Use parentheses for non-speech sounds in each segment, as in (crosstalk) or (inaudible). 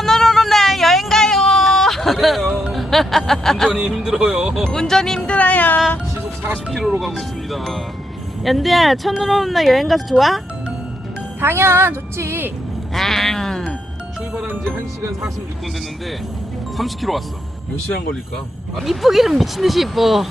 천으로는 여행 가요. 그래요. 운전이 힘들어요. 운전이 힘들어요. 시속 40km로 가고 있습니다. 연두야, 천으로는 여행 가서 좋아? 당연 좋지. 앙. 출발한 지 1시간 46분 됐는데 30km 왔어. 몇 시간 걸릴까? 아, 이쁘기는 미친 듯이 이뻐.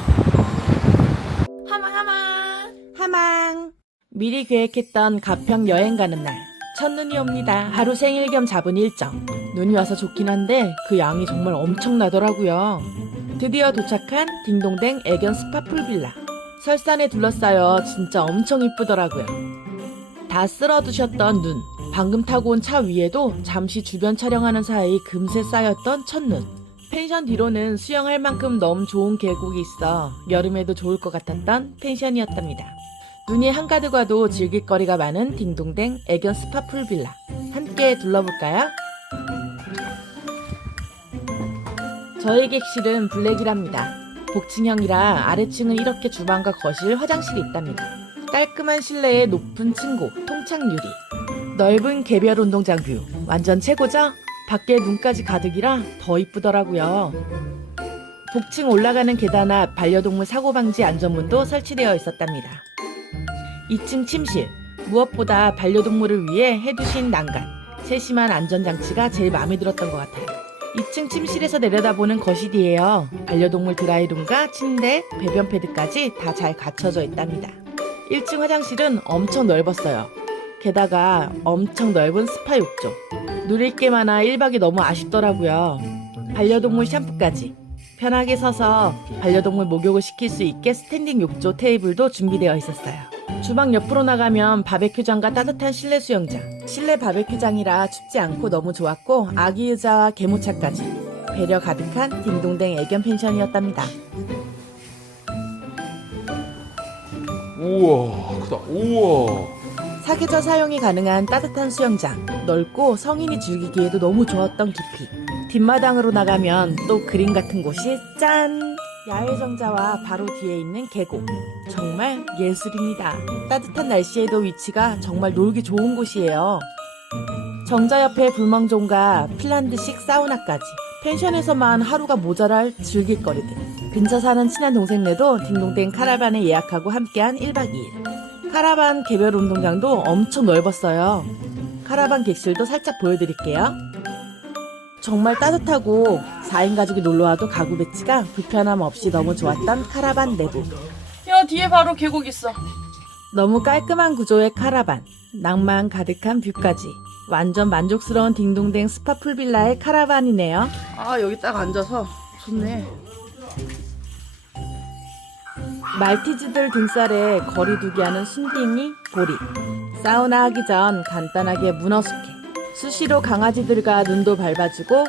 하망 하망. 하망. 미리 계획했던 가평 여행 가는 날. 첫눈이 옵니다. 하루 생일 겸 잡은 일정. 눈이 와서 좋긴 한데 그 양이 정말 엄청나더라고요. 드디어 도착한 딩동댕 애견 스파 풀빌라. 설산에 둘러싸여 진짜 엄청 이쁘더라고요. 다 쓸어두셨던 눈. 방금 타고 온 차 위에도 잠시 주변 촬영하는 사이 금세 쌓였던 첫눈. 펜션 뒤로는 수영할 만큼 너무 좋은 계곡이 있어 여름에도 좋을 것 같았던 펜션이었답니다. 눈이 한가득 와도 즐길 거리가 많은 딩동댕 애견 스파 풀빌라. 함께 둘러볼까요? 저희 객실은 블랙이랍니다. 복층형이라 아래층은 이렇게 주방과 거실, 화장실이 있답니다. 깔끔한 실내에 높은 층고, 통창 유리. 넓은 개별 운동장 뷰. 완전 최고죠? 밖에 눈까지 가득이라 더 이쁘더라고요. 복층 올라가는 계단 앞 반려동물 사고방지 안전문도 설치되어 있었답니다. 2층 침실. 무엇보다 반려동물을 위해 해두신 난간. 세심한 안전장치가 제일 마음에 들었던 것 같아요. 2층 침실에서 내려다보는 거실이에요. 반려동물 드라이룸과 침대, 배변 패드까지 다 잘 갖춰져 있답니다. 1층 화장실은 엄청 넓었어요. 게다가 엄청 넓은 스파 욕조. 누릴 게 많아 1박이 너무 아쉽더라고요. 반려동물 샴푸까지. 편하게 서서 반려동물 목욕을 시킬 수 있게 스탠딩 욕조 테이블도 준비되어 있었어요. 주방 옆으로 나가면 바베큐장과 따뜻한 실내 수영장. 실내 바베큐장이라 춥지 않고 너무 좋았고 아기 의자와 개모차까지. 배려 가득한 딩동댕 애견 펜션이었답니다. 우와, 크다. 우와. 사계절 사용이 가능한 따뜻한 수영장, 넓고 성인이 즐기기에도 너무 좋았던 깊이. 뒷마당으로 나가면 또 그림 같은 곳이 짠! 야외 정자와 바로 뒤에 있는 계곡. 정말 예술입니다. 따뜻한 날씨에도 위치가 정말 놀기 좋은 곳이에요. 정자 옆에 불멍종과 핀란드식 사우나까지. 펜션에서만 하루가 모자랄 즐길 거리들. 근처 사는 친한 동생네도 딩동댕 카라반에 예약하고 함께한 1박 2일. 카라반 개별 운동장도 엄청 넓었어요. 카라반 객실도 살짝 보여드릴게요. 정말 따뜻하고 4인 가족이 놀러와도 가구 배치가 불편함 없이 너무 좋았던 카라반 내부. 야 뒤에 바로 계곡 있어. 너무 깔끔한 구조의 카라반, 낭만 가득한 뷰까지. 완전 만족스러운 딩동댕 스파 풀 빌라의 카라반이네요. 아 여기 딱 앉아서 좋네. 말티즈들 등살에 거리두기 하는 순딩이 보리. 사우나 하기 전 간단하게 문어 숙회. 수시로 강아지들과 눈도 밟아주고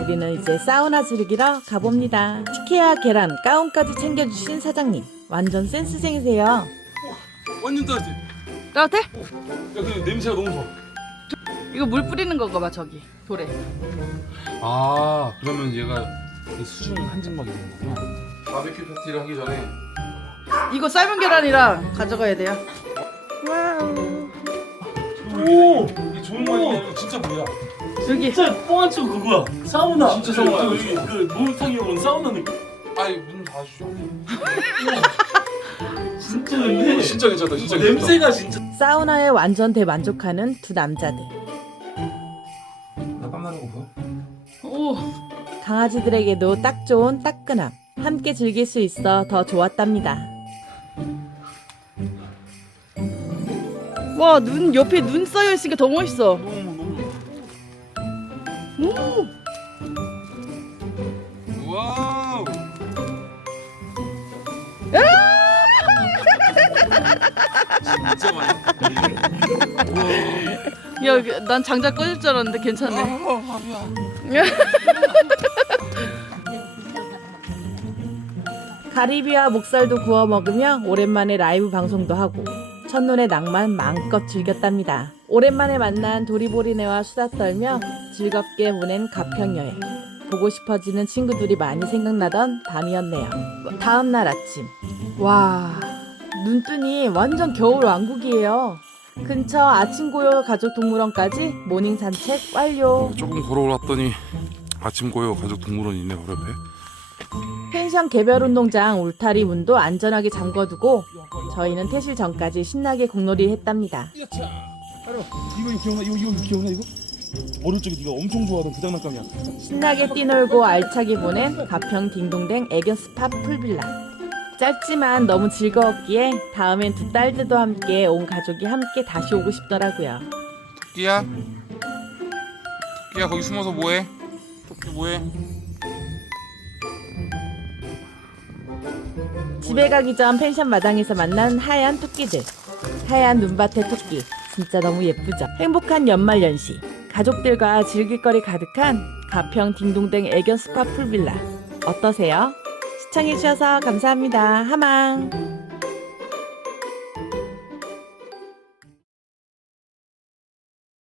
우리는 이제 사우나 즐기러 가봅니다. 식혜와 계란, 가운까지 챙겨주신 사장님. 완전 센스쟁이세요. 완전 따뜻해. 야, 따뜻해? 근데 냄새가 너무 좋아. 이거 물 뿌리는 건가 봐 저기 돌에. 아, 그러면 얘가 이 수중 한증막 있는 거구나. 바베큐 파티를 하기 전에 이거 삶은 계란이랑 가져가야 돼요. 오! 이게 좋은 거 아니야? 이거 진짜 뭐야? 여기 진짜 뻥한 쳐 그거야 사우나 진짜 사우나. 그, 그, 그 목욕탕에 온 사우나 느낌 아이, 문 닫아주죠. (laughs) 진짜 근데 진짜 괜찮다, 진짜 괜찮다. 냄새가 진짜 사우나에 완전 대만족하는 두 남자들. 나 땀 나는 거 보여? 오 강아지들에게도 딱 좋은 따끈함. 함께 즐길 수 있어 더 좋았답니다. 와 눈 옆에 눈 쌓여 있으니까 더 멋있어. 오 와우! 진짜 많이. 야, (laughs) 난 장작 꺼질 줄 알았는데 괜찮네. 가리비와 목살도 구워 먹으며 오랜만에 라이브 방송도 하고 첫눈의 낭만 마음껏 즐겼답니다. 오랜만에 만난 도리보리네와 수다 떨며 즐겁게 보낸 가평 여행. 보고 싶어지는 친구들이 많이 생각나던 밤이었네요. 다음 날 아침. 와, 눈뜨니 완전 겨울 왕국이에요. 근처 아침고요 가족 동물원까지 모닝 산책 완료. 조금 걸어올랐더니 아침 고요 가족 동물원이 있네 바로 옆에. 펜션 개별 운동장 울타리 문도 안전하게 잠궈두고 저희는 퇴실 전까지 신나게 공놀이를 했답니다. 이거 이거 기억나? 이거 이거 기억나 이거? 어릴 적에 네가 엄청 좋아하던 그 장난감이야. 신나게 뛰놀고 알차게 보낸 가평 딩동댕 애견 스팟 풀빌라. 짧지만 너무 즐거웠기에 다음엔 두 딸들도 함께 온 가족이 함께 다시 오고 싶더라고요. 토끼야. 토끼야 거기 숨어서 뭐해? 토끼 뭐해? 집에 가기 전 펜션 마당에서 만난 하얀 토끼들. 하얀 눈밭의 토끼. 진짜 너무 예쁘죠? 행복한 연말 연시. 가족들과 즐길거리 가득한 가평 딩동댕 애견 스파 풀빌라. 어떠세요? 시청해주셔서 감사합니다. 하망.